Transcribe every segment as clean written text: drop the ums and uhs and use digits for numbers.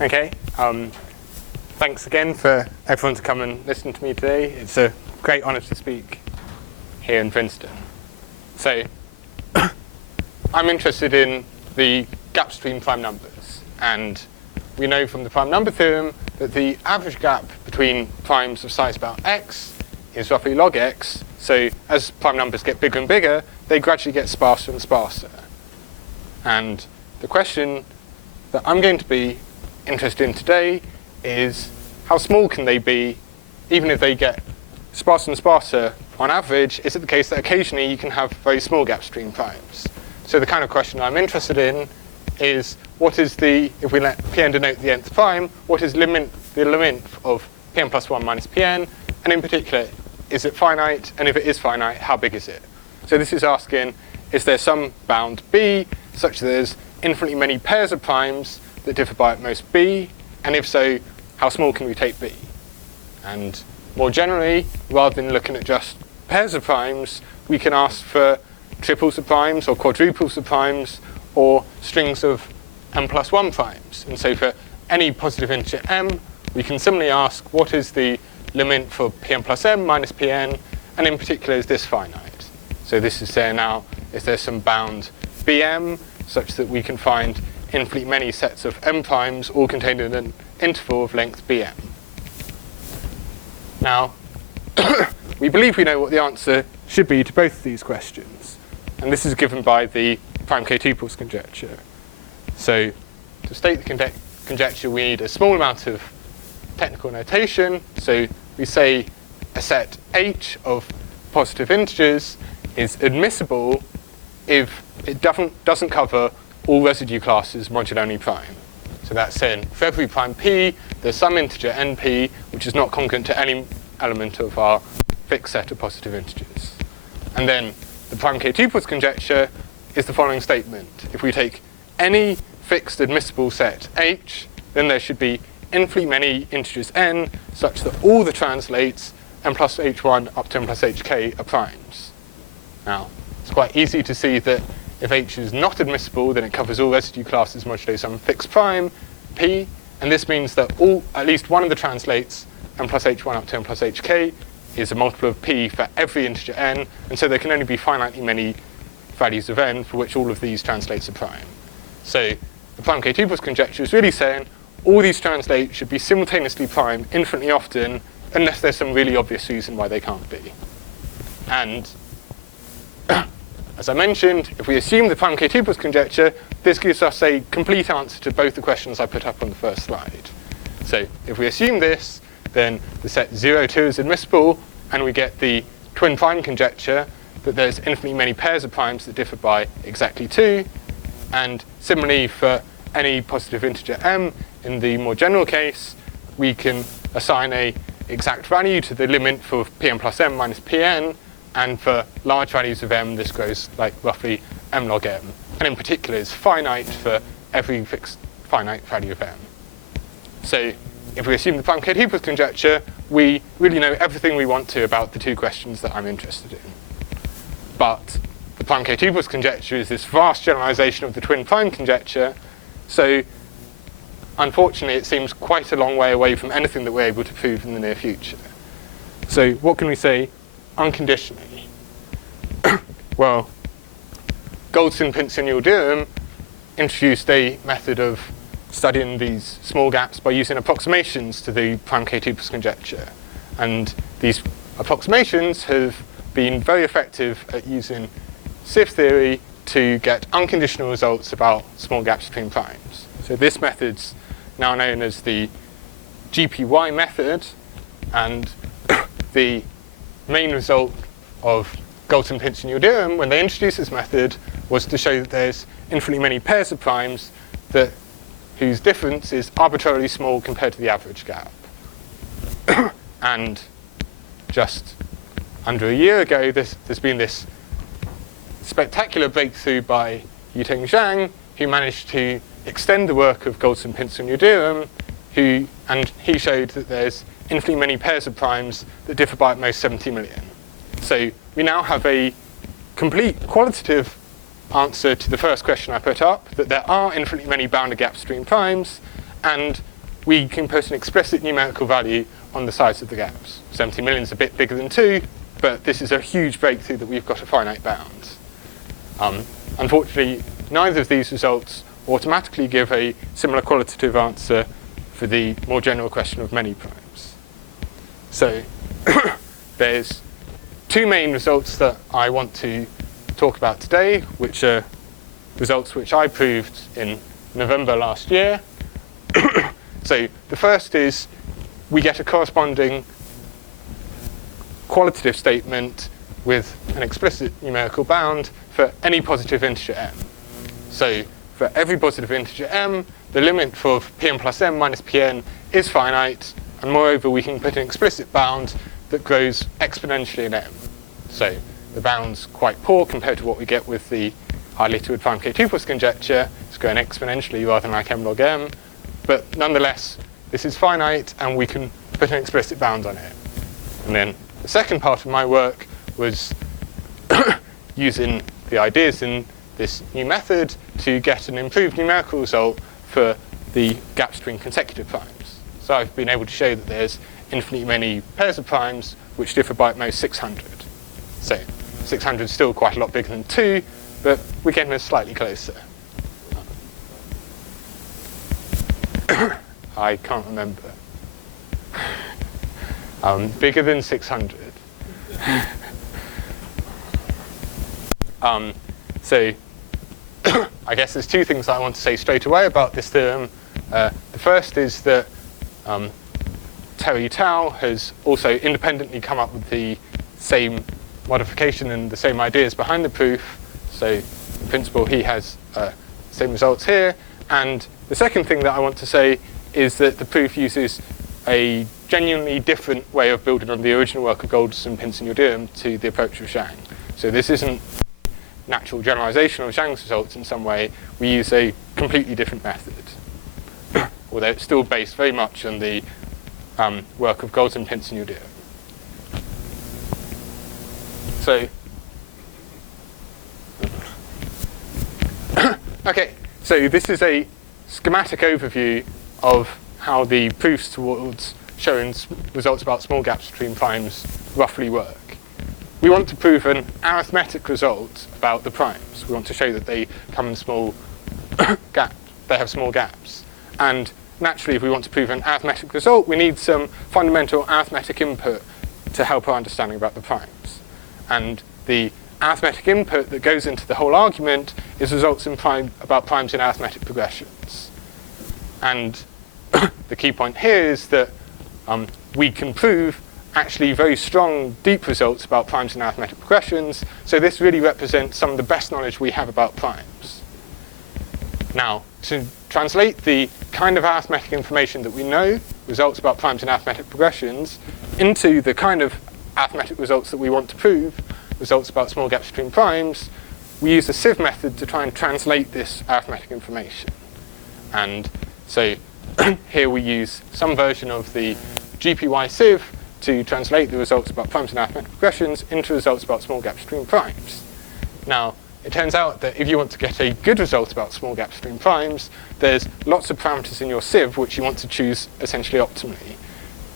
Okay. Thanks again for everyone to come and listen to me today. It's a great honour to speak here in Princeton. So, I'm interested in the gaps between prime numbers, and we know from the prime number theorem that the average gap between primes of size about x is roughly log x. So as prime numbers get bigger and bigger, they gradually get sparser and sparser. And the question that I'm going to be interested in today is how small can they be, even if they get sparser and sparser on average? Is it the case that occasionally you can have very small gaps between primes? So the kind of question I'm interested in is, what is the, if we let Pn denote the nth prime, what is the limit of Pn plus 1 minus Pn? And in particular, is it finite? And if it is finite, how big is it? So this is asking, is there some bound B such that there's infinitely many pairs of primes that differ by at most B? And if so, how small can we take B? And more generally, rather than looking at just pairs of primes, we can ask for triples of primes or quadruples of primes or strings of m plus 1 primes. And so for any positive integer m, we can similarly ask what is the limit for Pn plus m minus Pn, and in particular, is this finite? So this is saying now, is there some bound Bm such that we can find infinitely many sets of m primes all contained in an interval of length Bm? Now, we believe we know what the answer should be to both of these questions. And this is given by the prime k-tuples conjecture. So to state the conjecture, we need a small amount of technical notation. So we say a set H of positive integers is admissible if it doesn't cover all residue classes modulo only prime. So that's saying for every prime p, there's some integer np which is not congruent to any element of our fixed set of positive integers. And then the prime k-tuples conjecture is the following statement. If we take any fixed admissible set H, then there should be infinitely many integers n such that all the translates m plus h1 up to m plus hk are primes. Now, it's quite easy to see that if H is not admissible, then it covers all residue classes modulo some fixed prime, P, and this means that at least one of the translates, m plus h1 up to m plus hk, is a multiple of P for every integer n, and so there can only be finitely many values of n for which all of these translates are prime. So the prime k-tuples conjecture is really saying all these translates should be simultaneously prime infinitely often, unless there's some really obvious reason why they can't be. And as I mentioned, if we assume the prime k-tuples conjecture, this gives us a complete answer to both the questions I put up on the first slide. So if we assume this, then the set 0, 2 is admissible, and we get the twin prime conjecture that there's infinitely many pairs of primes that differ by exactly 2. And similarly, for any positive integer m, in the more general case, we can assign a exact value to the limit for Pn plus m minus Pn, and for large values of m, this grows like roughly m log m. And in particular, is finite for every fixed finite value of m. So if we assume the prime k-tuples conjecture, we really know everything we want to about the two questions that I'm interested in. But the prime k-tuples conjecture is this vast generalization of the twin prime conjecture, so unfortunately it seems quite a long way away from anything that we're able to prove in the near future. So what can we say unconditionally? Well, Goldstine-Princeton introduced a method of studying these small gaps by using approximations to the prime k-tuples conjecture. And these approximations have been very effective at using Sieve theory to get unconditional results about small gaps between primes. So this method's now known as the GPY method, and the main result of Goldstine-Princeton theorem when they introduced this method was to show that there's infinitely many pairs of primes whose difference is arbitrarily small compared to the average gap. And just under a year ago, there's been this spectacular breakthrough by Yuteng Zhang, who managed to extend the work of Goldstine-Princeton theorem, and he showed that there's infinitely many pairs of primes that differ by at most 70 million. So we now have a complete qualitative answer to the first question I put up, that there are infinitely many bounded gaps between primes, and we can put an explicit numerical value on the size of the gaps. 70 million is a bit bigger than 2, but this is a huge breakthrough that we've got a finite bound. Unfortunately, neither of these results automatically give a similar qualitative answer for the more general question of many primes. So there's two main results that I want to talk about today, which are results which I proved in November last year. So the first is we get a corresponding qualitative statement with an explicit numerical bound for any positive integer m. So for every positive integer m, the limit for Pn plus m minus Pn is finite, and moreover we can put an explicit bound that grows exponentially in m. So the bound's quite poor compared to what we get with the highly iterative prime k2+ conjecture. It's growing exponentially rather than like m log m. But nonetheless, this is finite, and we can put an explicit bound on it. And then the second part of my work was using the ideas in this new method to get an improved numerical result for the gaps between consecutive primes. So I've been able to show that there's infinitely many pairs of primes which differ by at most 600. So 600 is still quite a lot bigger than 2, but we're getting us slightly closer. I can't remember. Bigger than 600. So I guess there's two things I want to say straight away about this theorem. The first is that Terry Tao has also independently come up with the same modification and the same ideas behind the proof. So in principle, he has the same results here. And the second thing that I want to say is that the proof uses a genuinely different way of building on the original work of Gold's and Princeton theorem to the approach of Zhang. So this isn't natural generalization of Zhang's results in some way. We use a completely different method, although it's still based very much on the work of Gold's and Princeton theorem. So, okay, so this is a schematic overview of how the proofs towards showing results about small gaps between primes roughly work. We want to prove an arithmetic result about the primes. We want to show that they come in small gaps, they have small gaps. And naturally, if we want to prove an arithmetic result, we need some fundamental arithmetic input to help our understanding about the primes. And the arithmetic input that goes into the whole argument is results in about primes in arithmetic progressions. And the key point here is that we can prove actually very strong, deep results about primes in arithmetic progressions. So this really represents some of the best knowledge we have about primes. Now, to translate the kind of arithmetic information that we know, results about primes in arithmetic progressions, into the kind of arithmetic results that we want to prove, results about small gaps between primes, we use the Sieve method to try and translate this arithmetic information. And so here we use some version of the GPY Sieve to translate the results about primes in arithmetic progressions into results about small gaps between primes. Now, it turns out that if you want to get a good result about small gaps between primes, there's lots of parameters in your sieve which you want to choose essentially optimally.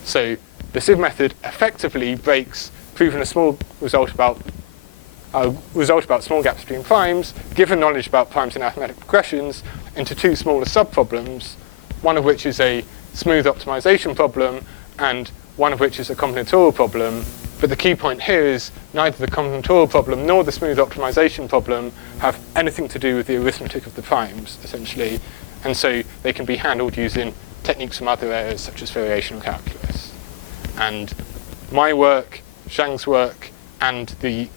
So the Sieve method effectively breaks proving a small result about small gaps between primes, given knowledge about primes in arithmetic progressions, into two smaller subproblems, one of which is a smooth optimization problem, and one of which is a combinatorial problem. But the key point here is neither the combinatorial problem nor the smooth optimization problem have anything to do with the arithmetic of the primes, essentially. And so they can be handled using techniques from other areas, such as variational calculus. And my work, Zhang's work, and the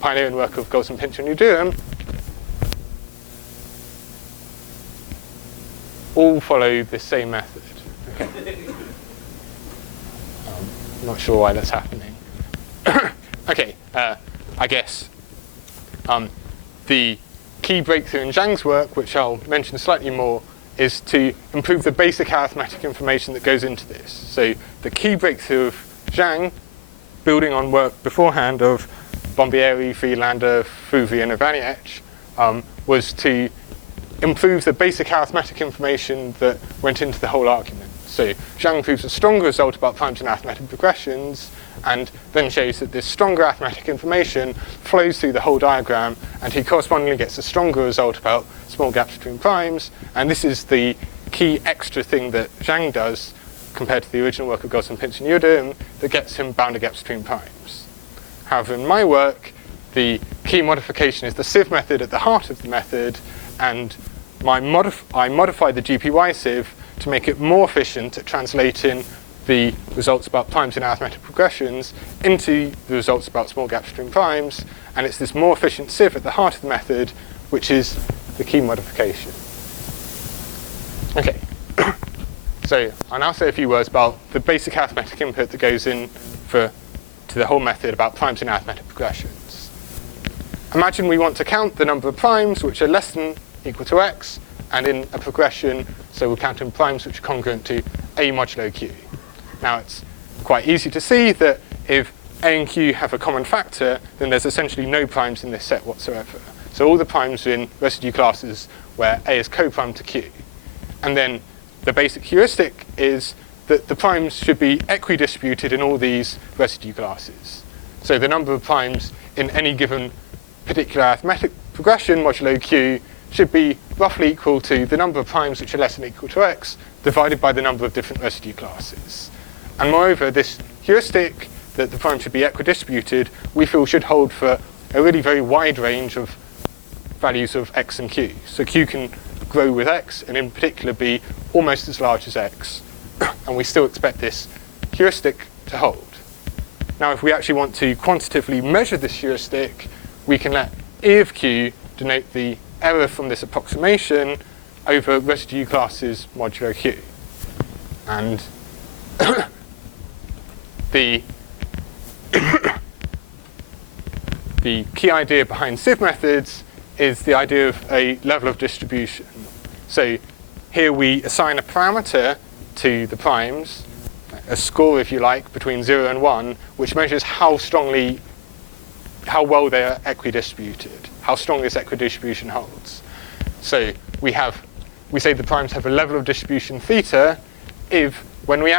pioneering work of Gold's and Princeton theorem all follow the same method. Okay. I'm not sure why that's happening. Okay, I guess the key breakthrough in Zhang's work, which I'll mention slightly more, is to improve the basic arithmetic information that goes into this. So the key breakthrough of Zhang, building on work beforehand of Bombieri, Friedlander, Fruvi, and Ivaniec, was to improve the basic arithmetic information that went into the whole argument. So Zhang proves a stronger result about primes in arithmetic progressions, and then shows that this stronger arithmetic information flows through the whole diagram, and he correspondingly gets a stronger result about small gaps between primes. And this is the key extra thing that Zhang does compared to the original work of Gauss, Princeton, that gets him bounded gaps between primes. However, in my work, the key modification is the Sieve method at the heart of the method, and I modify the GPY sieve to make it more efficient at translating the results about primes in arithmetic progressions into the results about small gaps between primes, and it's this more efficient sieve at the heart of the method which is the key modification. Okay, so I'll now say a few words about the basic arithmetic input that goes in to the whole method about primes in arithmetic progressions. Imagine we want to count the number of primes which are less than equal to x, and in a progression, so we're counting primes which are congruent to a modulo q. Now it's quite easy to see that if a and q have a common factor, then there's essentially no primes in this set whatsoever. So all the primes are in residue classes where a is co-prime to q. And then the basic heuristic is that the primes should be equidistributed in all these residue classes. So the number of primes in any given particular arithmetic progression modulo q should be roughly equal to the number of primes which are less than or equal to x divided by the number of different residue classes. And moreover, this heuristic that the primes should be equidistributed, we feel should hold for a really very wide range of values of x and q. So q can grow with x, and in particular be almost as large as x. And we still expect this heuristic to hold. Now, if we actually want to quantitatively measure this heuristic, we can let E of q denote the error from this approximation over residue classes modulo q. And the key idea behind sieve methods is the idea of a level of distribution. So here we assign a parameter to the primes, a score, if you like, between 0 and 1, which measures how well they are equidistributed, how strong this equidistribution holds. So we say the primes have a level of distribution theta if when we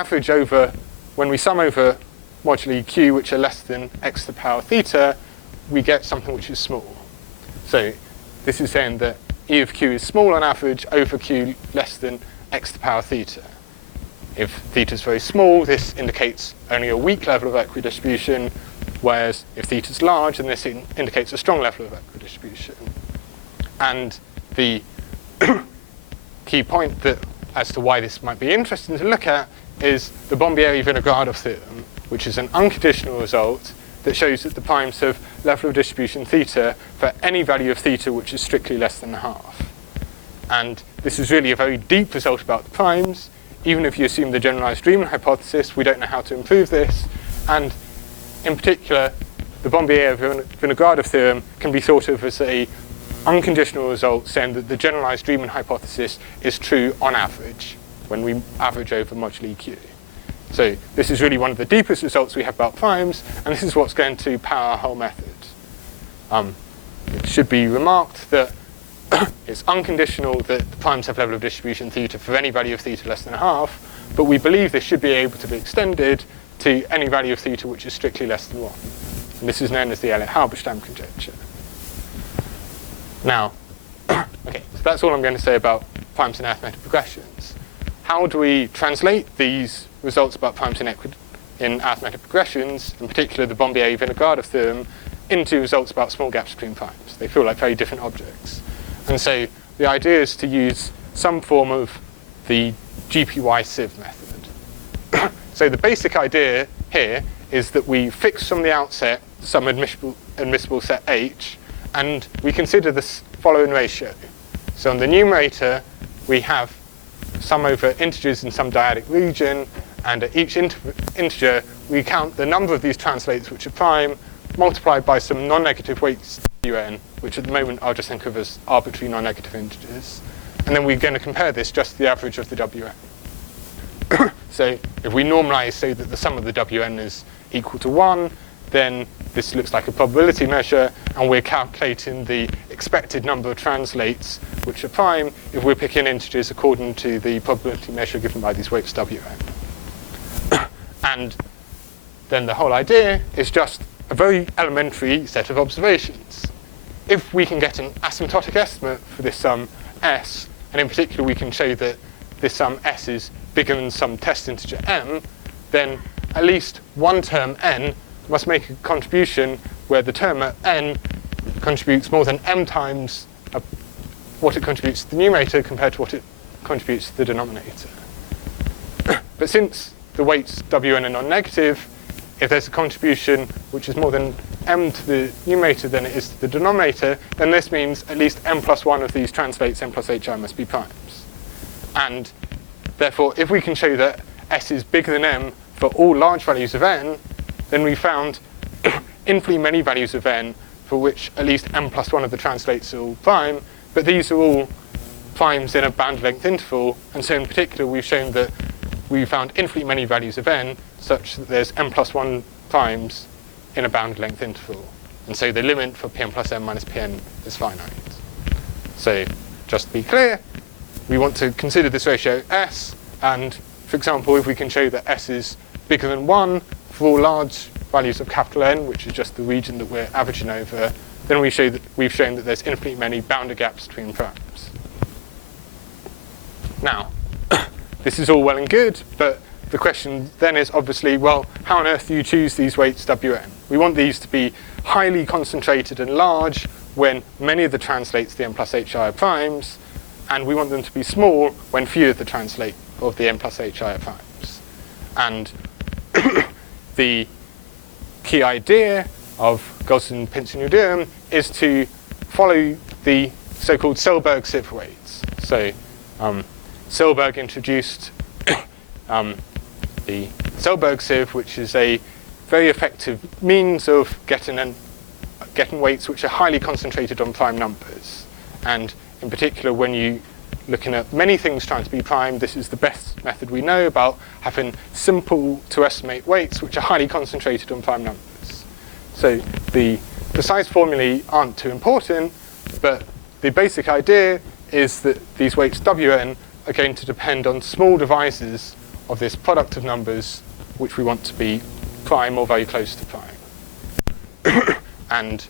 sum over moduli q which are less than x to the power theta, we get something which is small. So this is saying that E of q is small on average over q less than x to the power theta. If theta is very small, this indicates only a weak level of equidistribution, whereas if theta is large, then this indicates a strong level of equidistribution. And the key point as to why this might be interesting to look at is the Bombieri-Vinogradov theorem, which is an unconditional result that shows that the primes have level of distribution theta for any value of theta which is strictly less than half. And this is really a very deep result about the primes. Even if you assume the generalized Riemann hypothesis, we don't know how to improve this. And in particular, the Bombieri-Vinogradov theorem can be thought of as an unconditional result saying that the generalized Riemann hypothesis is true on average when we average over moduli q. So this is really one of the deepest results we have about primes, and this is what's going to power our whole method. It should be remarked that it's unconditional that the primes have level of distribution theta for any value of theta less than a half, but we believe this should be able to be extended to any value of theta which is strictly less than 1. And this is known as the Elliott-Halberstam conjecture. Now, okay, so that's all I'm going to say about primes in arithmetic progressions. How do we translate these results about primes in arithmetic progressions, in particular the Bombieri-Vinogradov theorem, into results about small gaps between primes? They feel like very different objects. And so the idea is to use some form of the GPY sieve method. So the basic idea here is that we fix from the outset some admissible set H, and we consider this following ratio. So on the numerator, we have sum over integers in some dyadic region, and at each integer, we count the number of these translates which are prime, multiplied by some non-negative weights wn, which at the moment I'll just think of as arbitrary non-negative integers. And then we're going to compare this just to the average of the wn. So if we normalize so that the sum of the wn is equal to 1, then this looks like a probability measure, and we're calculating the expected number of translates which are prime if we're picking integers according to the probability measure given by these weights Wn. And then the whole idea is just a very elementary set of observations. If we can get an asymptotic estimate for this sum s, and in particular we can show that this sum s is bigger than some test integer m, then at least one term n must make a contribution where the term at n contributes more than m times what it contributes to the numerator compared to what it contributes to the denominator. But since the weights Wn are non-negative, if there's a contribution which is more than m to the numerator than it is to the denominator, then this means at least m plus 1 of these translates m plus hi must be primes. And therefore, if we can show that s is bigger than m for all large values of n, then we found infinitely many values of n for which at least m plus 1 of the translates are all prime, but these are all primes in a bounded length interval, and so in particular we've shown that we found infinitely many values of n such that there's m plus 1 primes in a bounded length interval. And so the limit for Pn plus m minus Pn is finite. So just to be clear, we want to consider this ratio s, and for example, if we can show that s is bigger than 1 for all large values of capital N, which is just the region that we're averaging over, then we've shown that there's infinitely many bounded gaps between primes. Now, this is all well and good, but the question then is obviously, well, how on earth do you choose these weights Wn? We want these to be highly concentrated and large when many of the translates the m plus hi are primes, and we want them to be small when few of the translate of the m plus hi are primes. And the key idea of Gaussian-Princeton theorem is to follow the so-called Selberg-Sieve weights. So Selberg introduced the Selberg-Sieve, which is a very effective means of getting weights which are highly concentrated on prime numbers. And in particular, when you're looking at many things trying to be prime, this is the best method we know about having simple to estimate weights which are highly concentrated on prime numbers. So the precise formulae aren't too important, but the basic idea is that these weights Wn are going to depend on small divisors of this product of numbers which we want to be prime or very close to prime. And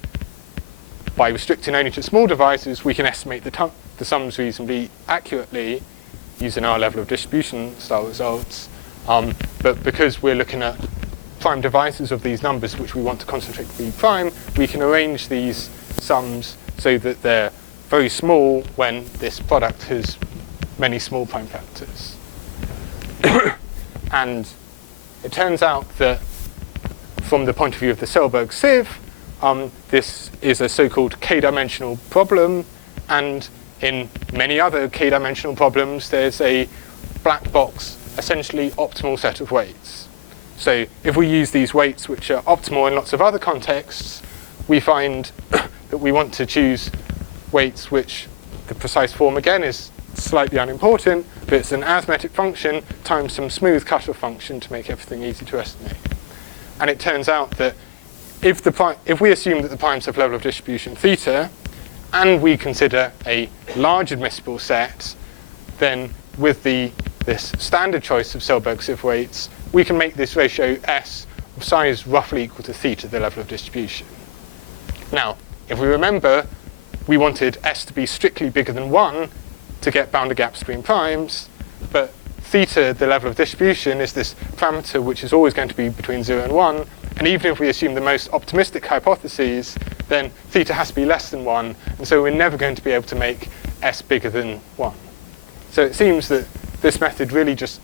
by restricting only to small divisors, we can estimate the sums reasonably accurately using our level of distribution style results. But because we're looking at prime divisors of these numbers which we want to concentrate to be prime, we can arrange these sums so that they're very small when this product has many small prime factors. And it turns out that from the point of view of the Selberg-Sieve, this is a so-called k-dimensional problem, and in many other k-dimensional problems there's a black box, essentially optimal set of weights. So if we use these weights which are optimal in lots of other contexts, we find that we want to choose weights which the precise form again is slightly unimportant, but it's an arithmetic function times some smooth cutoff function to make everything easy to estimate. And it turns out that if we assume that the primes have level of distribution theta, and we consider a large admissible set, then with this standard choice of Selberg-Sieve weights, we can make this ratio s of size roughly equal to theta, the level of distribution. Now, if we remember, we wanted s to be strictly bigger than 1 to get bounded gaps between primes, but theta, the level of distribution, is this parameter which is always going to be between 0 and 1, and even if we assume the most optimistic hypotheses, then theta has to be less than 1, and so we're never going to be able to make s bigger than 1. So it seems that this method really just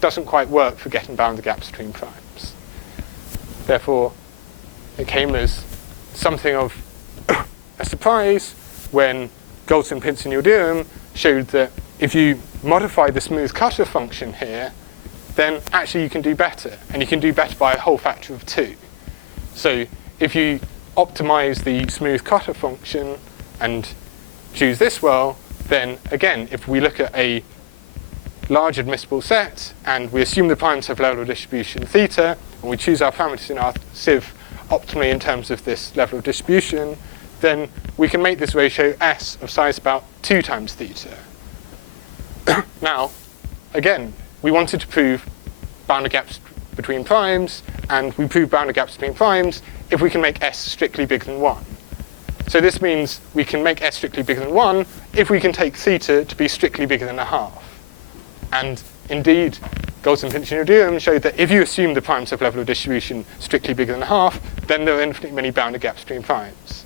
doesn't quite work for getting bounded gaps between primes. Therefore, it came as something of a surprise when Gaussian-Princeton theorem showed that if you modify the smooth cutoff function here, then actually you can do better, and you can do better by a whole factor of 2. So if you optimize the smooth cutoff function and choose this well, then again, if we look at a large admissible set and we assume the primes have level of distribution theta, and we choose our parameters in our sieve optimally in terms of this level of distribution, then we can make this ratio S of size about 2 times theta. Now, again, we wanted to prove bounded gaps between primes, and we prove bounded gaps between primes if we can make S strictly bigger than 1. So this means we can make S strictly bigger than 1 if we can take theta to be strictly bigger than 1/2. And indeed, Galton Pynchon theorem showed that if you assume the primes have level of distribution strictly bigger than 1/2, then there are infinitely many bounded gaps between primes.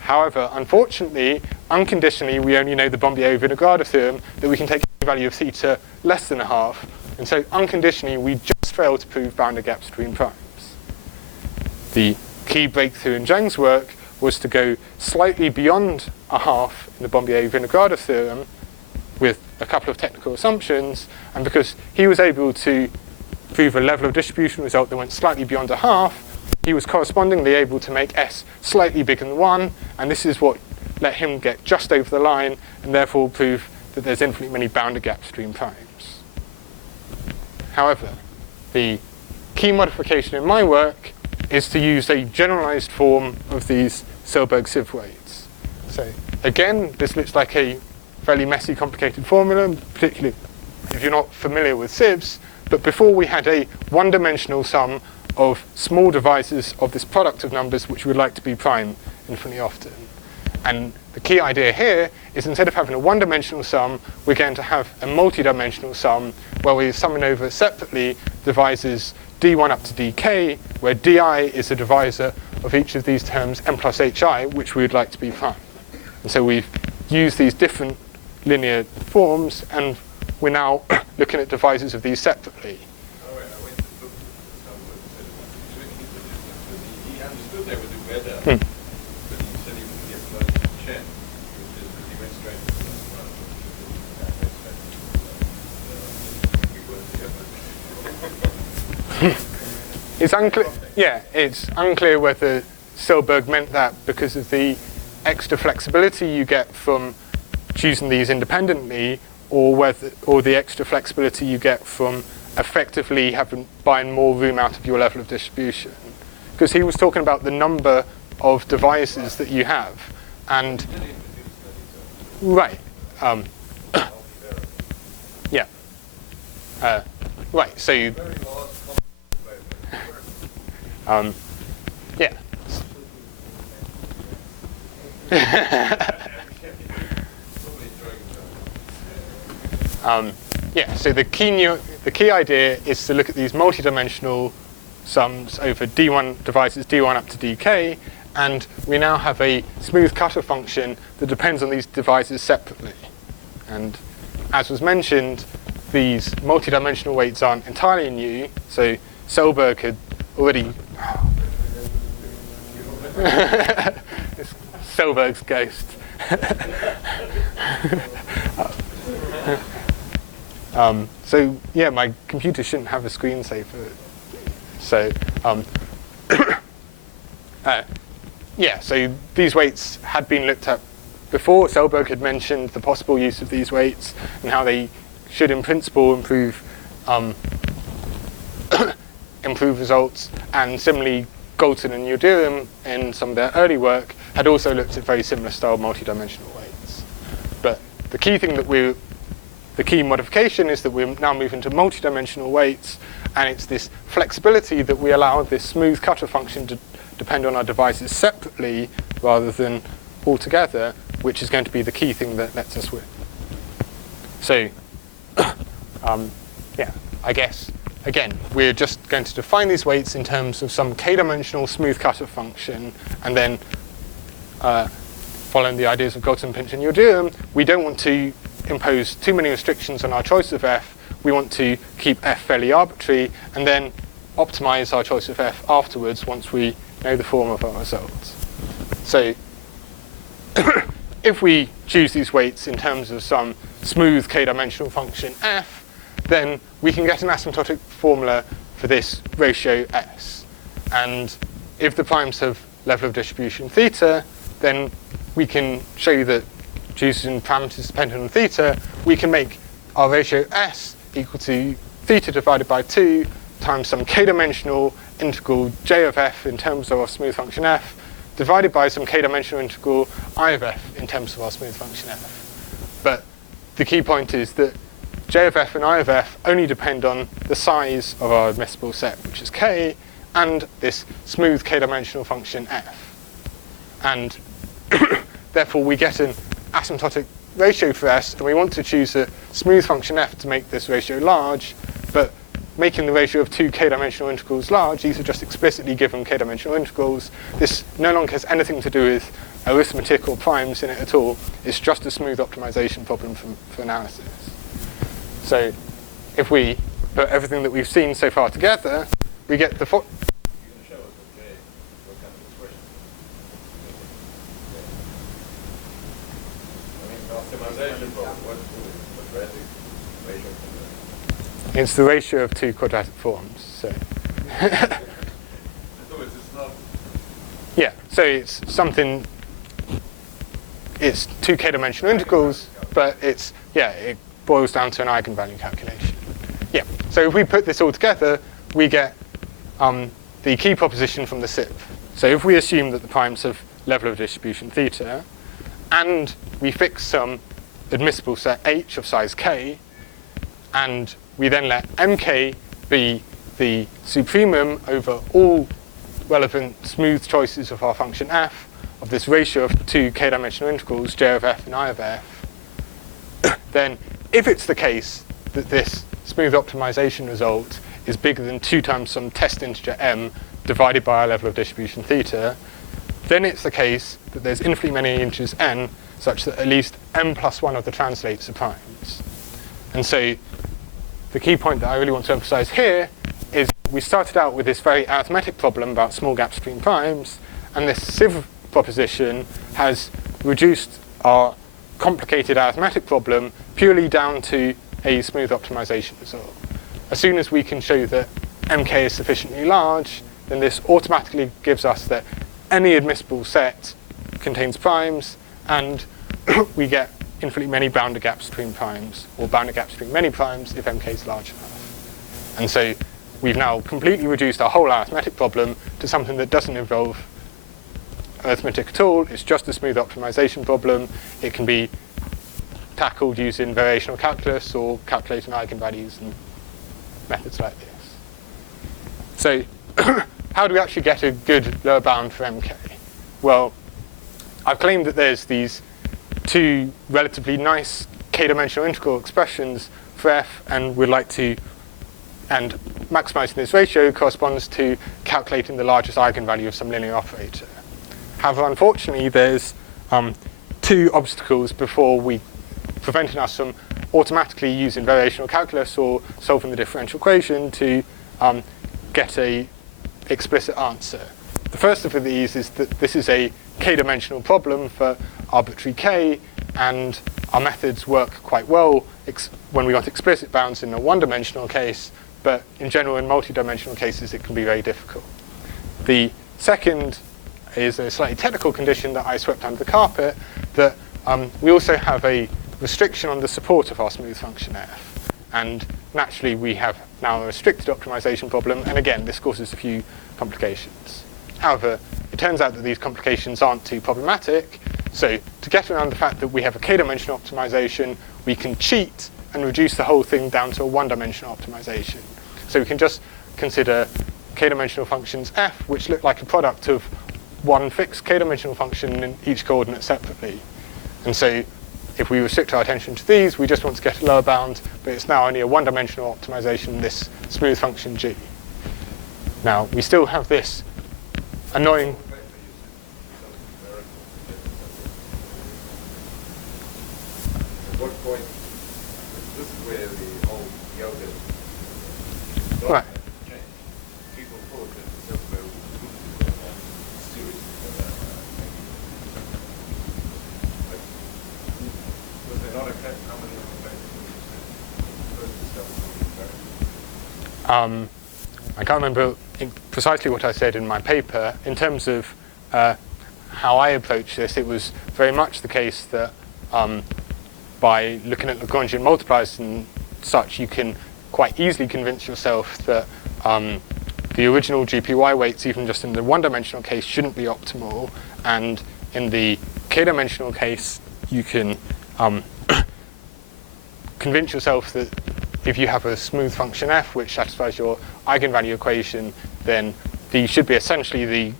However, unfortunately, unconditionally, we only know the Bombier-Vinograd theorem that we can take a value of theta less than 1/2, and so unconditionally, we just fail to prove bounded gaps between primes. The key breakthrough in Zhang's work was to go slightly beyond 1/2 in the Bombier-Vinograd theorem with a couple of technical assumptions, and because he was able to prove a level of distribution result that went slightly beyond 1/2, he was correspondingly able to make S slightly bigger than 1, and this is what let him get just over the line, and therefore prove that there's infinitely many bounded gaps between primes. However, the key modification in my work is to use a generalized form of these Selberg-Sieve weights. So again, this looks like a fairly messy, complicated formula, particularly if you're not familiar with sieves, but before we had a one-dimensional sum of small divisors of this product of numbers which we would like to be prime infinitely often. And the key idea here is instead of having a one-dimensional sum, we're going to have a multi-dimensional sum where we're summing over separately divisors d1 up to dk, where di is a divisor of each of these terms n plus hi, which we would like to be prime. And so we've used these different linear forms, and we're now looking at divisors of these separately. Oh, wait, I went to look at he understood they would do better, but he said he would get close to Chen, which is that he went straight to the It's unclear. Yeah, it's unclear whether Selberg meant that because of the extra flexibility you get from choosing these independently, or the extra flexibility you get from effectively buying more room out of your level of distribution. Because he was talking about the number of divisors that you have, and right, yeah, right. So you, yeah. Yeah, so the key idea is to look at these multi-dimensional sums over d1 divisors d1 up to dk, and we now have a smooth cutoff function that depends on these divisors separately. And as was mentioned, these multi-dimensional weights aren't entirely new, so Selberg had already... It's Selberg's ghost. So yeah, my computer shouldn't have a screensaver. So yeah, so these weights had been looked at before. Selberg had mentioned the possible use of these weights and how they should, in principle, improve improve results. And similarly, Galton and Yildirim, in some of their early work, had also looked at very similar style multi-dimensional weights. But the key thing that the key modification is that we're now moving to multi-dimensional weights, and it's this flexibility that we allow this smooth cutoff function to depend on our divisors separately rather than all together, which is going to be the key thing that lets us win. So, yeah, I guess, again, we're just going to define these weights in terms of some k-dimensional smooth cutoff function, and then following the ideas of Galton, Pynchon, Yildirim, we don't want to impose too many restrictions on our choice of f. We want to keep f fairly arbitrary, and then optimize our choice of f afterwards once we know the form of our results. So if we choose these weights in terms of some smooth k-dimensional function f, then we can get an asymptotic formula for this ratio s. And if the primes have level of distribution theta, then we can show you that choosing parameters dependent on theta, we can make our ratio s equal to theta divided by 2 times some k-dimensional integral j of f in terms of our smooth function f, divided by some k-dimensional integral I of f in terms of our smooth function f. But the key point is that j of f and I of f only depend on the size of our admissible set, which is k, and this smooth k-dimensional function f. And therefore we get an asymptotic ratio for s, and we want to choose a smooth function f to make this ratio large, but making the ratio of two k-dimensional integrals large, these are just explicitly given k-dimensional integrals. This no longer has anything to do with arithmetic or primes in it at all. It's just a smooth optimization problem for analysis. So if we put everything that we've seen so far together, we get the You can show us what kind of expression. I mean, optimization problem, what's the quadratic ratio of it's the ratio of two quadratic forms. So So it's not. yeah, so it's something. It's two k-dimensional integrals, but it's it boils down to an eigenvalue calculation. Yeah. So if we put this all together, we get the key proposition from the Sieve. So if we assume that the primes have level of distribution theta, and we fix some admissible set H of size k, and we then let mk be the supremum over all relevant smooth choices of our function f of this ratio of two k-dimensional integrals, j of f and I of f, then if it's the case that this smooth optimization result is bigger than 2 times some test integer m divided by our level of distribution theta, then it's the case that there's infinitely many integers n such that at least m plus 1 of the translates are primes. And so the key point that I really want to emphasize here is we started out with this very arithmetic problem about small gaps between primes, and this Sieve proposition has reduced our complicated arithmetic problem purely down to a smooth optimization result. As soon as we can show that mk is sufficiently large, then this automatically gives us that any admissible set contains primes, and we get infinitely many bounded gaps between primes, or bounded gaps between many primes if mk is large enough. And so we've now completely reduced our whole arithmetic problem to something that doesn't involve arithmetic at all. It's just a smooth optimization problem. It can be tackled using variational calculus or calculating eigenvalues and methods like this. So how do we actually get a good lower bound for mk? Well, I've claimed that there's these two relatively nice k-dimensional integral expressions for f, and we'd like to, and maximizing this ratio corresponds to calculating the largest eigenvalue of some linear operator. However, unfortunately, there's two obstacles preventing us from automatically using variational calculus or solving the differential equation to get a explicit answer. The first of these is that this is a k-dimensional problem for arbitrary k, and our methods work quite well when we want explicit bounds in a one-dimensional case, but in general, in multi-dimensional cases, it can be very difficult. The second is a slightly technical condition that I swept under the carpet, that we also have a restriction on the support of our smooth function f. And naturally, we have now a restricted optimization problem, and again, this causes a few complications. However, it turns out that these complications aren't too problematic, so to get around the fact that we have a k-dimensional optimization, we can cheat and reduce the whole thing down to a one-dimensional optimization. So we can just consider k-dimensional functions f, which look like a product of one fixed k-dimensional function in each coordinate separately. And so if we restrict our attention to these, we just want to get a lower bound, but it's now only a one-dimensional optimization, this smooth function g. Now, we still have this annoying... At what point, this is where the whole yoga Right. changed. People thought that this is where we would do series but was there not a cut? How many of the first discovered I can't remember precisely what I said in my paper. In terms of how I approach this, it was very much the case that by looking at Lagrangian multipliers and such, you can quite easily convince yourself that the original GPY weights, even just in the one-dimensional case, shouldn't be optimal. And in the k-dimensional case, you can convince yourself that if you have a smooth function f which satisfies your eigenvalue equation, then these should be essentially the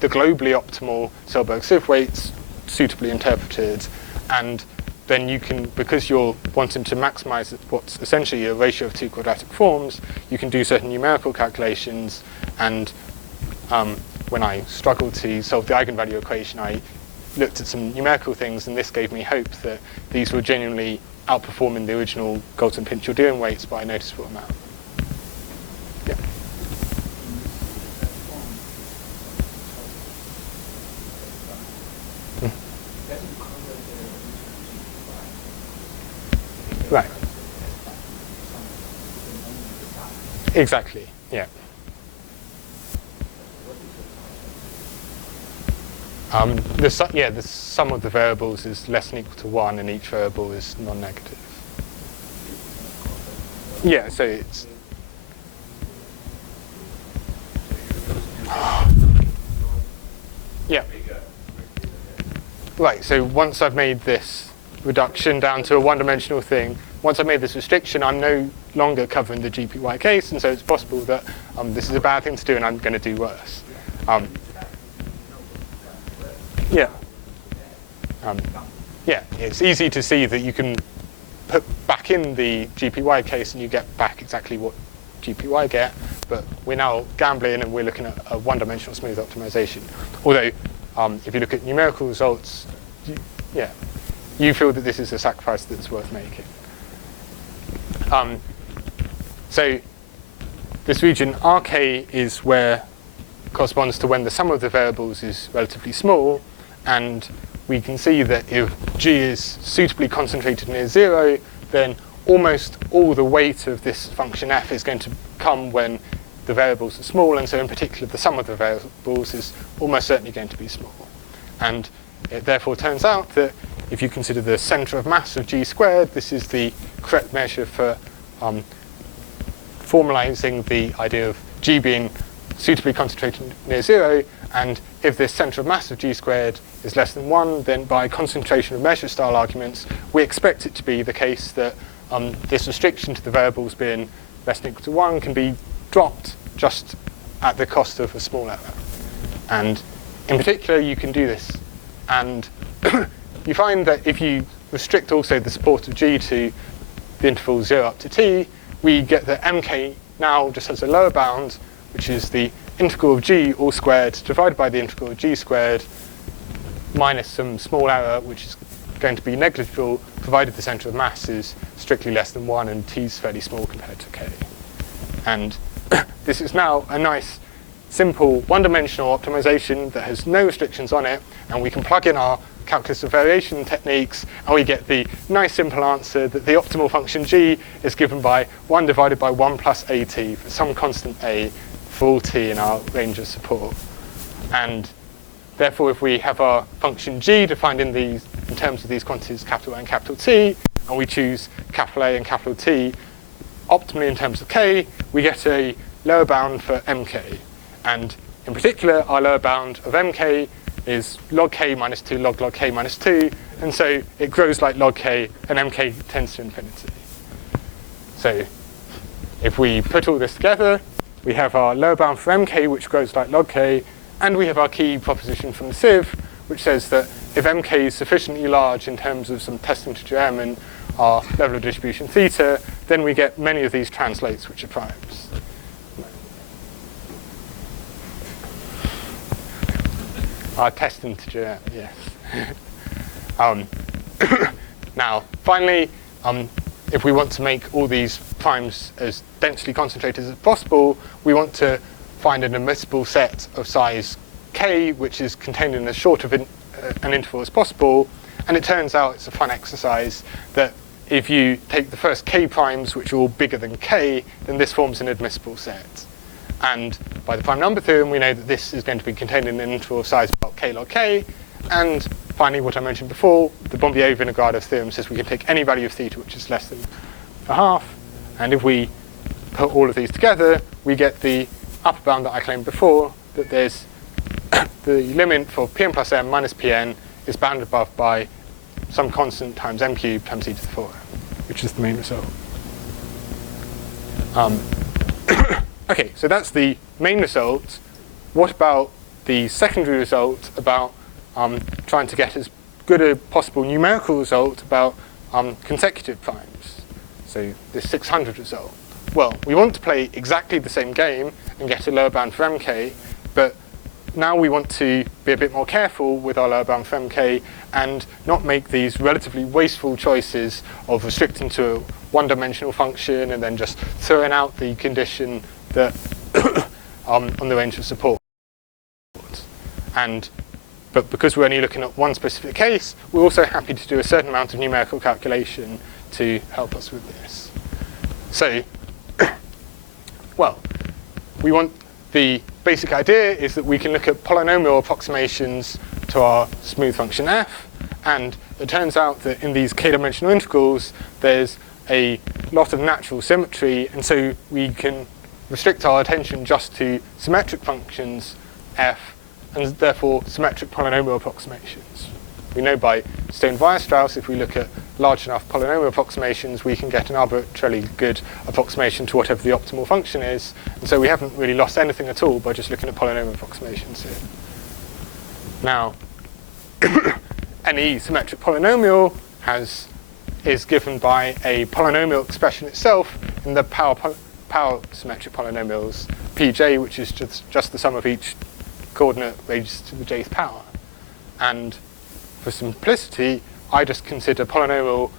globally optimal Selberg-Sieve weights suitably interpreted. And then you can, because you're wanting to maximize what's essentially a ratio of two quadratic forms, you can do certain numerical calculations. And when I struggled to solve the eigenvalue equation, I looked at some numerical things, and this gave me hope that these were genuinely outperforming the original Galton-Pinchot-Dewan weights by a noticeable amount. Yeah. Right. Exactly. Yeah. The sum of the variables is less than equal to 1, and each variable is non-negative. Yeah, so it's... Yeah. Right, so once I've made this reduction down to a one-dimensional thing, once I've made this restriction, I'm no longer covering the GPY case, and so it's possible that this is a bad thing to do and I'm going to do worse. Yeah. Yeah, it's easy to see that you can put back in the GPY case and you get back exactly what GPY get, but we're now gambling and we're looking at a one-dimensional smooth optimization. Although, if you look at numerical results, you feel that this is a sacrifice that's worth making. So this region RK is where corresponds to when the sum of the variables is relatively small, and we can see that if G is suitably concentrated near 0, then almost all the weight of this function f is going to come when the variables are small, and so in particular the sum of the variables is almost certainly going to be small. And it therefore turns out that if you consider the center of mass of G squared, this is the correct measure for formalizing the idea of G being suitably concentrated near 0, and if this center of mass of G squared is less than 1, then by concentration of measure style arguments, we expect it to be the case that this restriction to the variables being less than or equal to 1 can be dropped just at the cost of a small error. And in particular, you can do this. And you find that if you restrict also the support of G to the interval 0 up to t, we get that mk now just has a lower bound, which is the integral of G all squared divided by the integral of G squared minus some small error, which is going to be negligible, provided the center of mass is strictly less than 1 and t is fairly small compared to k. And this is now a nice, simple, one-dimensional optimization that has no restrictions on it, and we can plug in our calculus of variation techniques, and we get the nice, simple answer that the optimal function g is given by 1 divided by 1 plus at for some constant a for all t in our range of support. And therefore, if we have our function g defined in terms of these quantities capital A and capital T, and we choose capital A and capital T optimally in terms of k, we get a lower bound for mk. And in particular, our lower bound of mk is log k minus 2 log k minus 2, and so it grows like log k, and mk tends to infinity. So if we put all this together, we have our lower bound for mk, which grows like log k, and we have our key proposition from the sieve, which says that if mk is sufficiently large in terms of some test integer m and our level of distribution theta, then we get many of these translates which are primes. Our test integer, yes. Now, finally, if we want to make all these primes as densely concentrated as possible, we want to find an admissible set of size k, which is contained in as short of an interval as possible. And it turns out, it's a fun exercise, that if you take the first k primes, which are all bigger than k, then this forms an admissible set. And by the prime number theorem, we know that this is going to be contained in an interval of size about k log k. And finally, what I mentioned before, the Bombier-Vinogradov theorem says we can take any value of theta which is less than a half. And if we put all of these together, we get the upper bound that I claimed before, that there's the limit for Pn plus m minus Pn is bounded above by some constant times m cubed times e to the 4m, which is the main result. Okay, so that's the main result. What about the secondary result about trying to get as good a possible numerical result about consecutive primes? So this 600 result. Well, we want to play exactly the same game and get a lower bound for mk, but now we want to be a bit more careful with our lower bound for mk and not make these relatively wasteful choices of restricting to a one-dimensional function and then just throwing out the condition that on the range of support. But because we're only looking at one specific case, we're also happy to do a certain amount of numerical calculation to help us with this. So, well, the basic idea is that we can look at polynomial approximations to our smooth function f, and it turns out that in these k-dimensional integrals, there's a lot of natural symmetry, and so we can restrict our attention just to symmetric functions f, and therefore symmetric polynomial approximations. We know by Stone-Weierstrass, if we look at large enough polynomial approximations, we can get an arbitrarily good approximation to whatever the optimal function is, and so we haven't really lost anything at all by just looking at polynomial approximations here. Now, any symmetric polynomial is given by a polynomial expression itself in the power symmetric polynomials, pj, which is just the sum of each coordinate raised to the jth power. And for simplicity, I just consider polynomial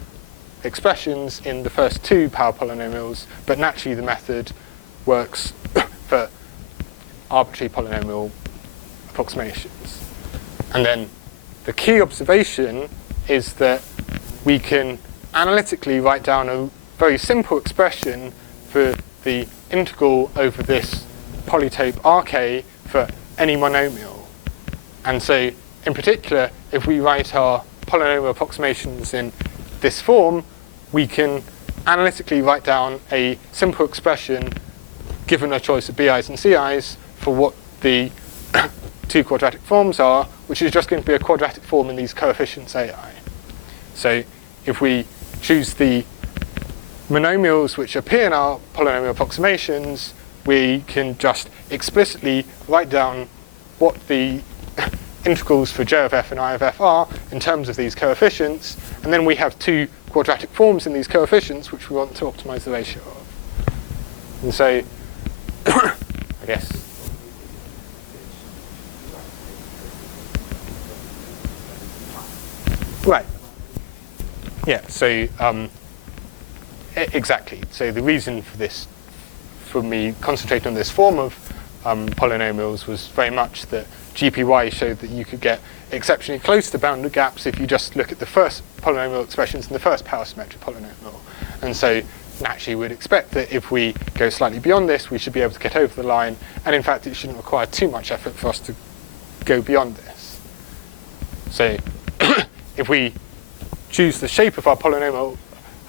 expressions in the first two power polynomials, but naturally the method works for arbitrary polynomial approximations. And then the key observation is that we can analytically write down a very simple expression for the integral over this polytope Rk for any monomial. And so, in particular, if we write our polynomial approximations in this form, we can analytically write down a simple expression given a choice of bi's and ci's for what the two quadratic forms are, which is just going to be a quadratic form in these coefficients ai. So if we choose the monomials which appear in our polynomial approximations, we can just explicitly write down what the integrals for j of f and I of f are in terms of these coefficients, and then we have two quadratic forms in these coefficients which we want to optimize the ratio of. And so, I guess, right. Yeah, so exactly. So the reason for this, for me concentrating on this form of polynomials, was very much that GPY showed that you could get exceptionally close to bounded gaps if you just look at the first polynomial expressions in the first power symmetric polynomial. And so naturally we'd expect that if we go slightly beyond this, we should be able to get over the line, and in fact it shouldn't require too much effort for us to go beyond this. So if we choose the shape of our polynomial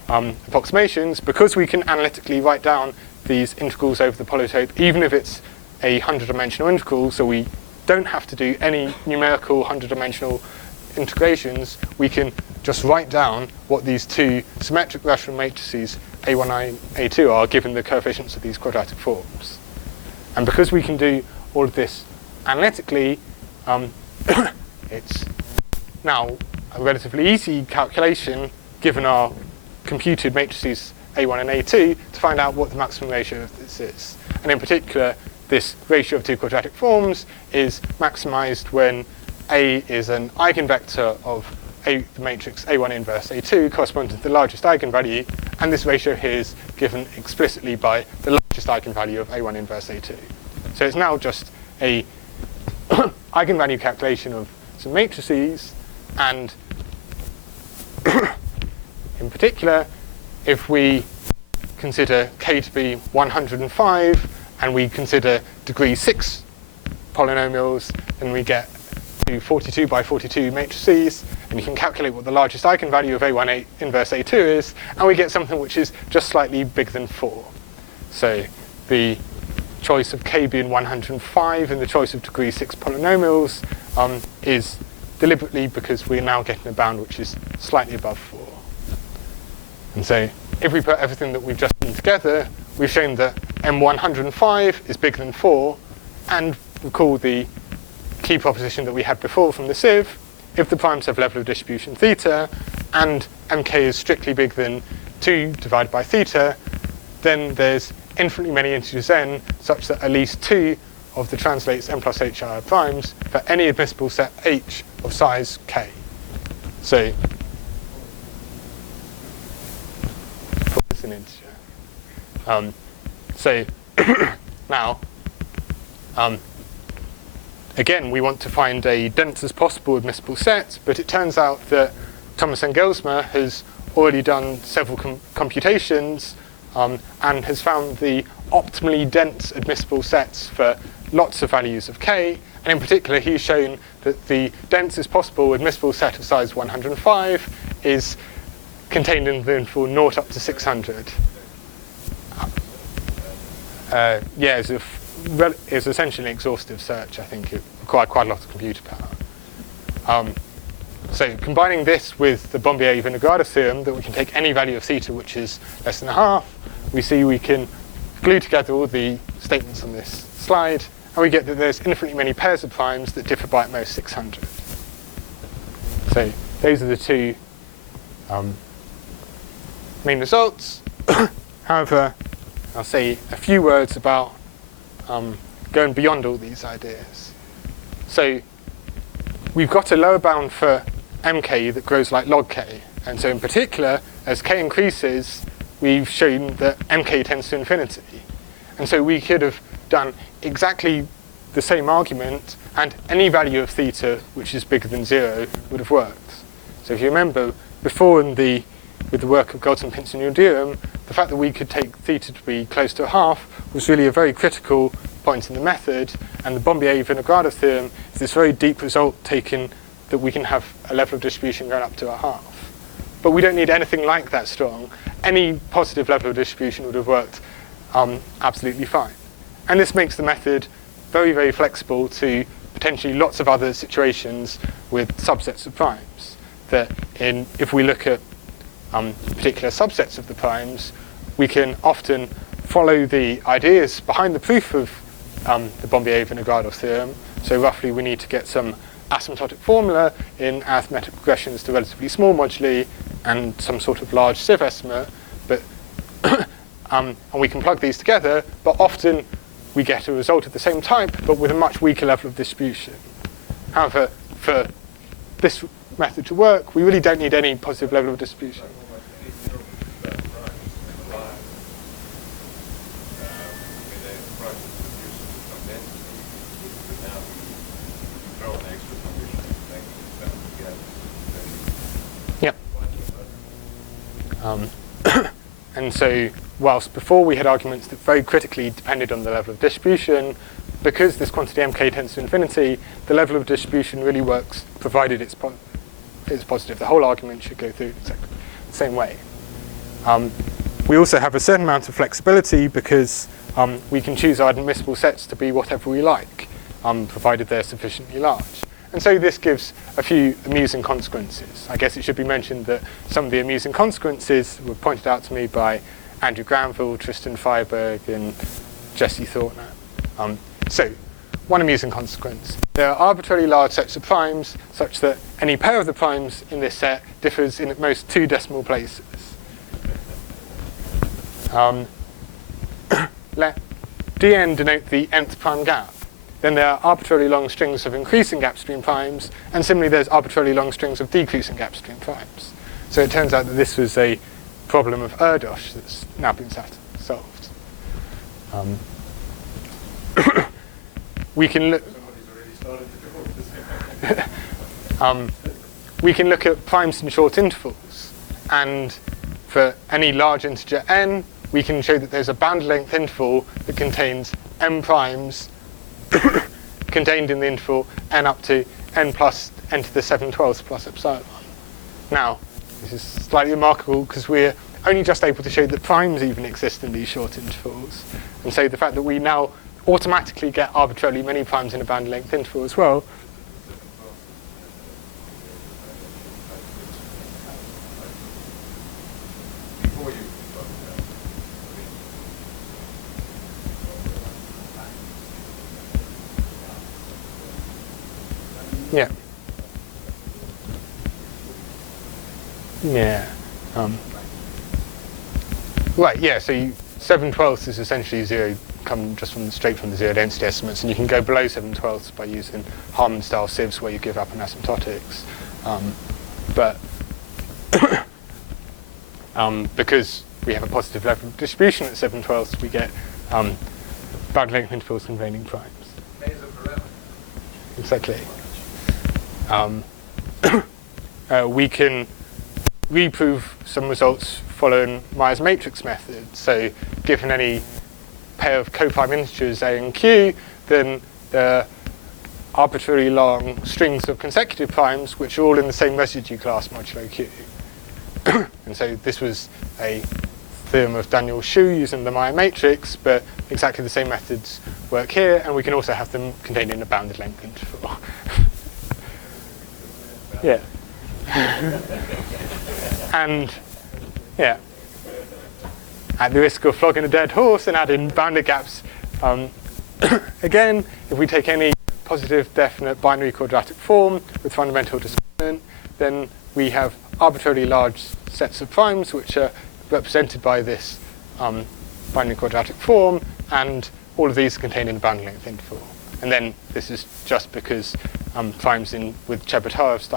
approximations, because we can analytically write down these integrals over the polytope, even if it's a 100-dimensional integral, so we don't have to do any numerical 100-dimensional integrations, we can just write down what these two symmetric rational matrices A1 and A2 are, given the coefficients of these quadratic forms. And because we can do all of this analytically, it's now a relatively easy calculation, given our computed matrices A1 and A2, to find out what the maximum ratio of this is. And in particular, this ratio of two quadratic forms is maximized when A is an eigenvector of the matrix A1 inverse A2 corresponding to the largest eigenvalue, and this ratio here is given explicitly by the largest eigenvalue of A1 inverse A2. So it's now just a eigenvalue calculation of some matrices, and in particular, if we consider k to be 105, and we consider degree 6 polynomials, then we get to 42 by 42 matrices, and you can calculate what the largest eigenvalue of A1 inverse A2 is, and we get something which is just slightly bigger than 4. So the choice of k being 105 and the choice of degree 6 polynomials is deliberately because we're now getting a bound which is slightly above 4. And so if we put everything that we've just done together, we've shown that M105 is bigger than 4, and recall the key proposition that we had before from the sieve. If the primes have level of distribution theta, and mk is strictly bigger than 2 divided by theta, then there's infinitely many integers n such that at least 2 of the translates n plus h are primes for any admissible set h of size k. So it's an integer. So now, again, we want to find a dense as possible admissible set, but it turns out that Thomas Engelsmer has already done several computations and has found the optimally dense admissible sets for lots of values of k, and in particular he's shown that the densest possible admissible set of size 105 is contained in the interval 0 up to 600. Yeah, it's essentially an exhaustive search. I think it required quite a lot of computer power. So combining this with the Bombier-Vinograd theorem that we can take any value of theta which is less than a half, we see we can glue together all the statements on this slide, and we get that there's infinitely many pairs of primes that differ by at most 600. So those are the two main results. However, I'll say a few words about going beyond all these ideas. So we've got a lower bound for mk that grows like log k. And so in particular, as k increases, we've shown that mk tends to infinity. And so we could have done exactly the same argument, and any value of theta which is bigger than 0 would have worked. So if you remember, before with the work of Galton, Princeton, and theorem, the fact that we could take theta to be close to a half was really a very critical point in the method, and the Bombier-Vinograd theorem is this very deep result taken that we can have a level of distribution going up to a half. But we don't need anything like that strong. Any positive level of distribution would have worked absolutely fine. And this makes the method very, very flexible to potentially lots of other situations with subsets of primes. That if we look at particular subsets of the primes, we can often follow the ideas behind the proof of the Bombier-Vinograd theorem. So roughly we need to get some asymptotic formula in arithmetic regressions to relatively small moduli and some sort of large sieve estimate, but and we can plug these together, but often we get a result of the same type, but with a much weaker level of distribution. However, for this method to work, we really don't need any positive level of distribution. And so, whilst before we had arguments that very critically depended on the level of distribution, because this quantity mk tends to infinity, the level of distribution really works provided it's positive. The whole argument should go through exactly the same way. We also have a certain amount of flexibility because we can choose our admissible sets to be whatever we like, provided they're sufficiently large. And so this gives a few amusing consequences. I guess it should be mentioned that some of the amusing consequences were pointed out to me by Andrew Granville, Tristan Freiberg, and Jesse Thorntner. So, one amusing consequence. There are arbitrarily large sets of primes such that any pair of the primes in this set differs in at most 2 decimal places. Let dn denote the nth prime gap. Then there are arbitrarily long strings of increasing gap between primes, and similarly there's arbitrarily long strings of decreasing gaps between primes. So it turns out that this was a problem of Erdős that's now been solved. We can look. We can look at primes in short intervals, and for any large integer n, we can show that there's a bounded length interval that contains m primes contained in the interval n up to n plus n to the 7/12 plus epsilon. Now, this is slightly remarkable because we're only just able to show that primes even exist in these short intervals. And so the fact that we now automatically get arbitrarily many primes in a band length interval as well. Yeah. Yeah. Right, yeah, so 7/12 is essentially zero, come just straight from the zero density estimates, and you can go below 7/12 by using Harman-style sieves where you give up on asymptotics. But because we have a positive level of distribution at 7/12, we get band length intervals containing primes. Exactly. We can reprove some results following Meyer's matrix method. So given any pair of coprime integers A and Q, then the arbitrarily long strings of consecutive primes, which are all in the same residue class modulo Q. And so this was a theorem of Daniel Shu using the Meyer matrix, but exactly the same methods work here, and we can also have them contained in a bounded length interval. Yeah. And yeah, at the risk of flogging a dead horse and adding bounded gaps, again, if we take any positive definite binary quadratic form with fundamental displacement, then we have arbitrarily large sets of primes which are represented by this binary quadratic form, and all of these are contained in a bounded length interval. And then this is just because primes with Chebotarev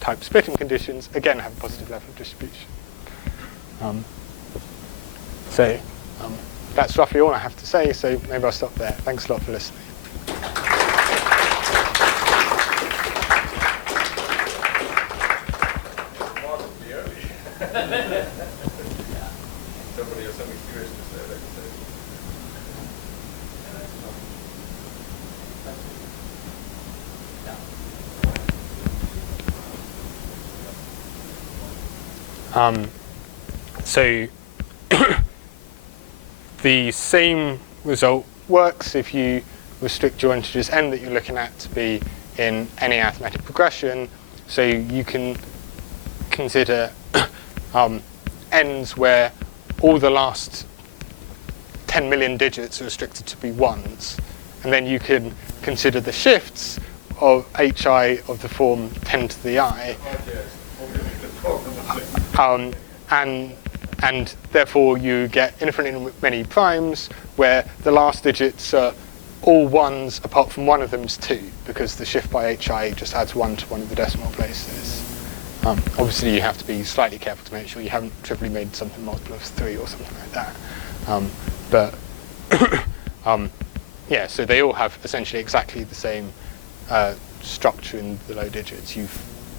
type splitting conditions again have a positive level of distribution. So that's roughly all I have to say, so maybe I'll stop there. Thanks a lot for listening. Somebody has something serious to say, they can say. So the same result works if you restrict your integers n that you're looking at to be in any arithmetic progression. So you can consider n's where all the last 10 million digits are restricted to be ones. And then you can consider the shifts of hi of the form 10 to the I. And therefore you get infinitely many primes where the last digits are all ones apart from one of them is 2, because the shift by hi just adds 1 to one of the decimal places. Obviously you have to be slightly careful to make sure you haven't trivially made something multiple of 3 or something like that. Yeah, so they all have essentially exactly the same structure in the low digits. You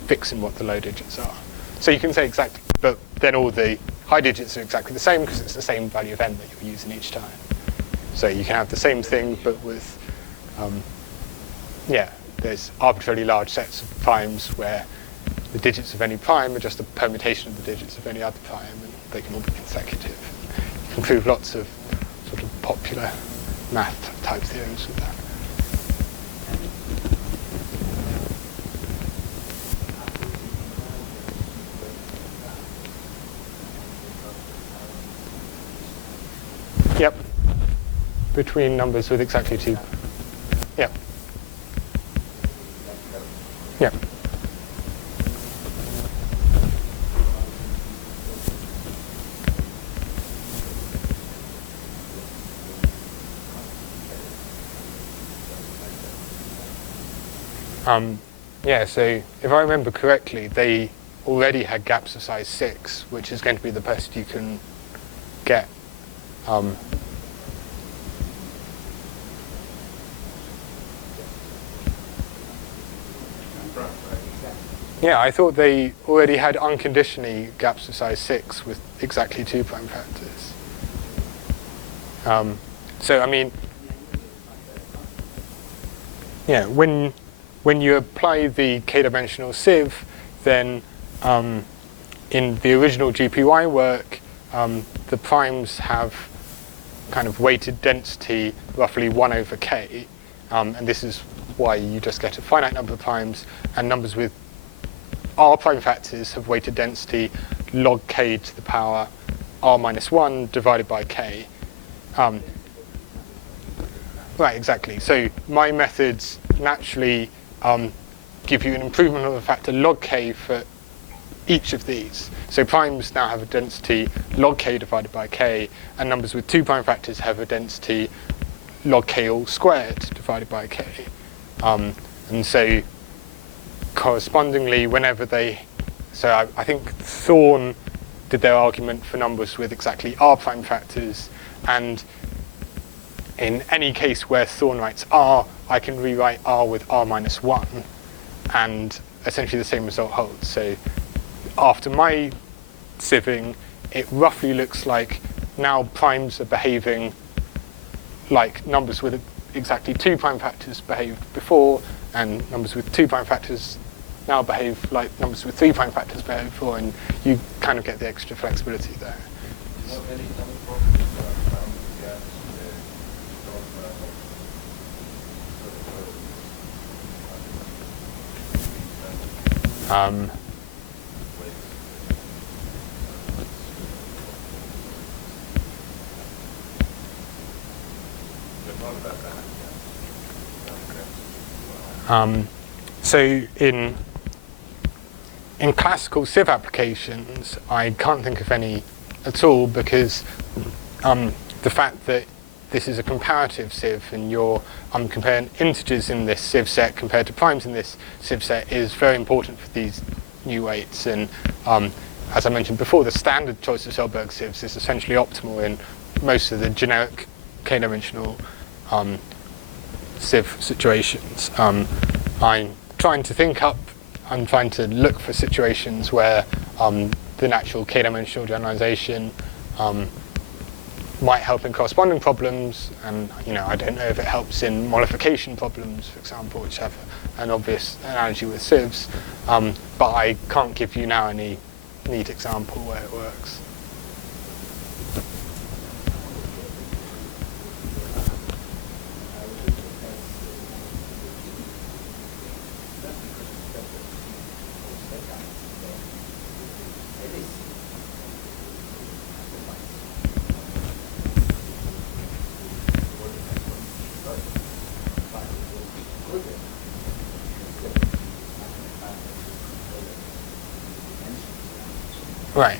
fix in what the low digits are. So you can say exactly, but then all the high digits are exactly the same because it's the same value of n that you're using each time. So you can have the same thing, but with, yeah, there's arbitrarily large sets of primes where the digits of any prime are just a permutation of the digits of any other prime, and they can all be consecutive. You can prove lots of sort of popular math type theorems with that. Yep. Between numbers with exactly 2. Yep. Yep. Yeah, so if I remember correctly, they already had gaps of size 6, which is going to be the best you can get. Yeah, I thought they already had unconditionally gaps of size 6 with exactly 2 prime factors. So I mean, yeah, when you apply the k-dimensional sieve, then in the original GPY work, the primes have kind of weighted density roughly 1 over k, and this is why you just get a finite number of primes, and numbers with r prime factors have weighted density log k to the power r minus 1 divided by k. Right, exactly. So my methods naturally give you an improvement of the factor log k for each of these. So primes now have a density log k divided by k, and numbers with 2 prime factors have a density log k all squared divided by k. And so correspondingly, whenever I think Thorne did their argument for numbers with exactly r prime factors, and in any case where Thorne writes r, I can rewrite r with r minus 1, and essentially the same result holds. So after my sieving, it roughly looks like now primes are behaving like numbers with exactly 2 prime factors behaved before, and numbers with 2 prime factors now behave like numbers with 3 prime factors behaved before, and you kind of get the extra flexibility there. Do you know any other problems that are found against So in classical Sieve applications, I can't think of any at all, because the fact that this is a comparative sieve and you're comparing integers in this sieve set compared to primes in this sieve set is very important for these new weights. And as I mentioned before, the standard choice of Selberg sieves is essentially optimal in most of the generic k-dimensional sieve situations. I'm trying to look for situations where the natural k-dimensional generalization might help in corresponding problems, and I don't know if it helps in modification problems, for example, which have an obvious analogy with sieves, but I can't give you now any neat example where it works. Right.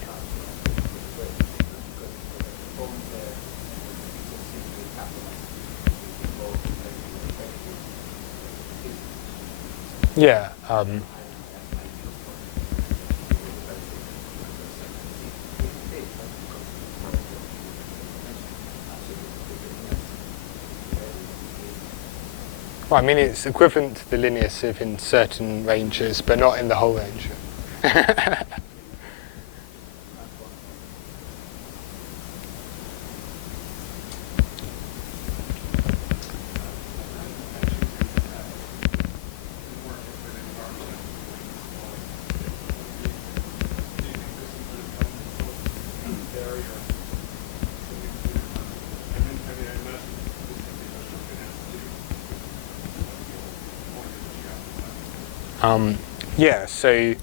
Yeah. Well, I mean, it's equivalent to the linear sieve in certain ranges, but not in the whole range. Yeah, so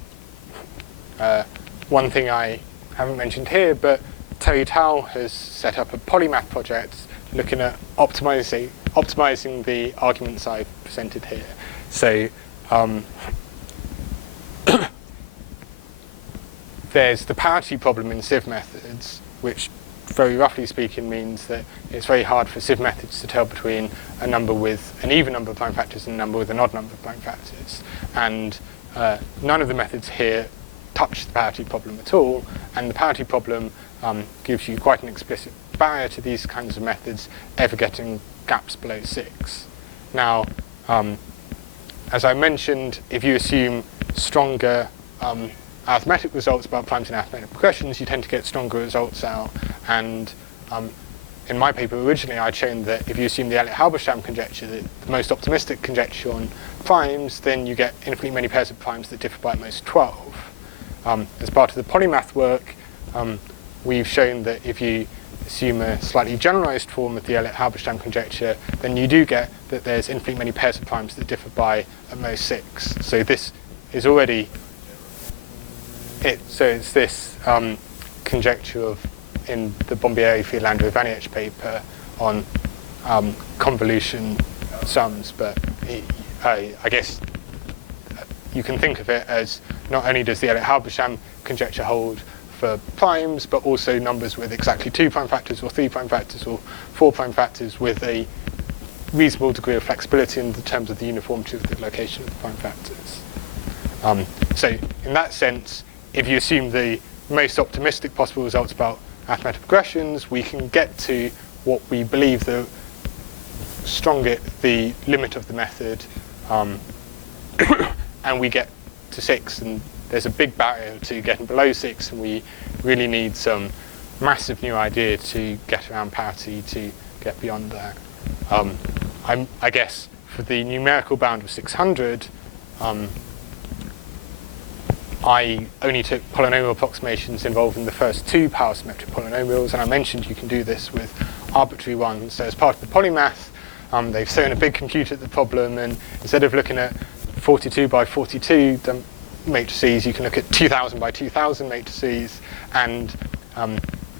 one thing I haven't mentioned here, but Terry Tao has set up a Polymath project looking at optimizing the arguments I've presented here. So there's the parity problem in sieve methods, which very roughly speaking means that it's very hard for sieve methods to tell between a number with an even number of prime factors and a number with an odd number of prime factors. And none of the methods here touch the parity problem at all, and the parity problem gives you quite an explicit barrier to these kinds of methods ever getting gaps below 6. Now, as I mentioned, if you assume stronger arithmetic results about primes and arithmetic progressions, you tend to get stronger results out. And in my paper originally, I'd shown that if you assume the Elliott-Halberstam conjecture, the most optimistic conjecture on primes, then you get infinitely many pairs of primes that differ by at most 12. As part of the Polymath work, we've shown that if you assume a slightly generalized form of the Halberstam conjecture, then you do get that there's infinitely many pairs of primes that differ by at most 6. So this is already it. So it's this conjecture of in the Bombieri-Fierlandre-Vaniec paper on convolution sums, but I guess you can think of it as not only does the Halberstam conjecture hold for primes, but also numbers with exactly 2 prime factors or 3 prime factors or 4 prime factors with a reasonable degree of flexibility in the terms of the uniformity of the location of the prime factors. So in that sense, if you assume the most optimistic possible results about arithmetic progressions, we can get to what we believe the limit of the method, and we get to 6, and there's a big barrier to getting below 6, and we really need some massive new idea to get around parity to get beyond that. I guess for the numerical bound of 600, I only took polynomial approximations involving the first 2 power symmetric polynomials, and I mentioned you can do this with arbitrary ones. So as part of the Polymath, they've thrown a big computer at the problem, and instead of looking at 42 by 42 matrices, you can look at 2000 by 2000 matrices, and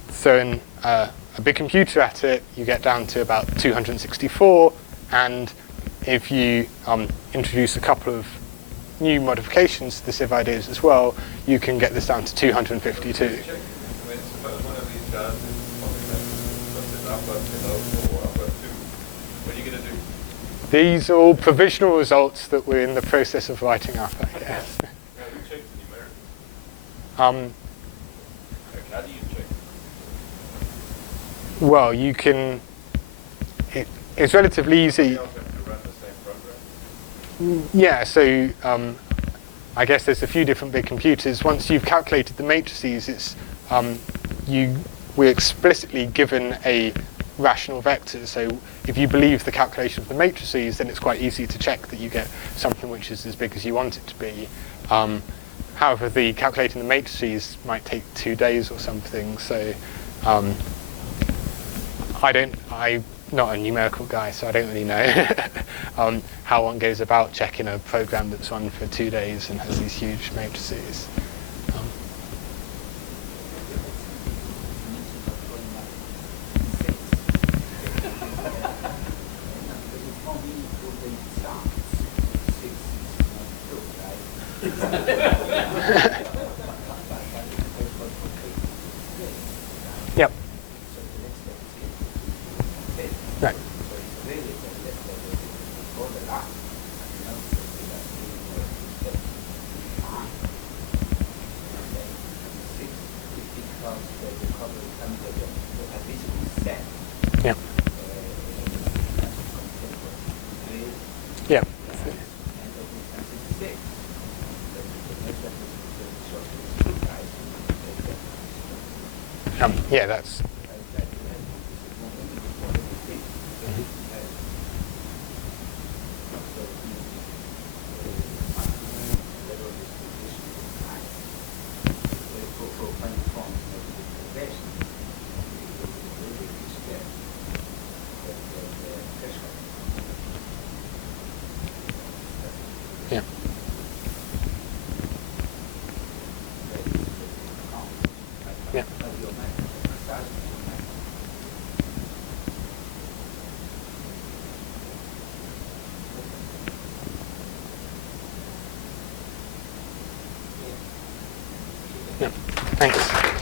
throwing a big computer at it, you get down to about 264, and if you introduce a couple of new modifications to the Sieve ideas as well, you can get this down to 252. Suppose one of these guys is upper, below, or upper 2. What are you going to do? These are all provisional results that we're in the process of writing up, I guess. How do you check the numerical? How do you check? Well, you can. It's relatively easy. You also have to run the same program. Yeah, so I guess there's a few different big computers. Once you've calculated the matrices, it's we're explicitly given a rational vector. So if you believe the calculation of the matrices, then it's quite easy to check that you get something which is as big as you want it to be. However, the calculating the matrices might take 2 days or something. So I'm not a numerical guy, so I don't really know how one goes about checking a program that's run for 2 days and has these huge matrices. Yep. Right. Yep. Yep. Yeah, that's. Yeah. Yeah. Yeah. Thanks.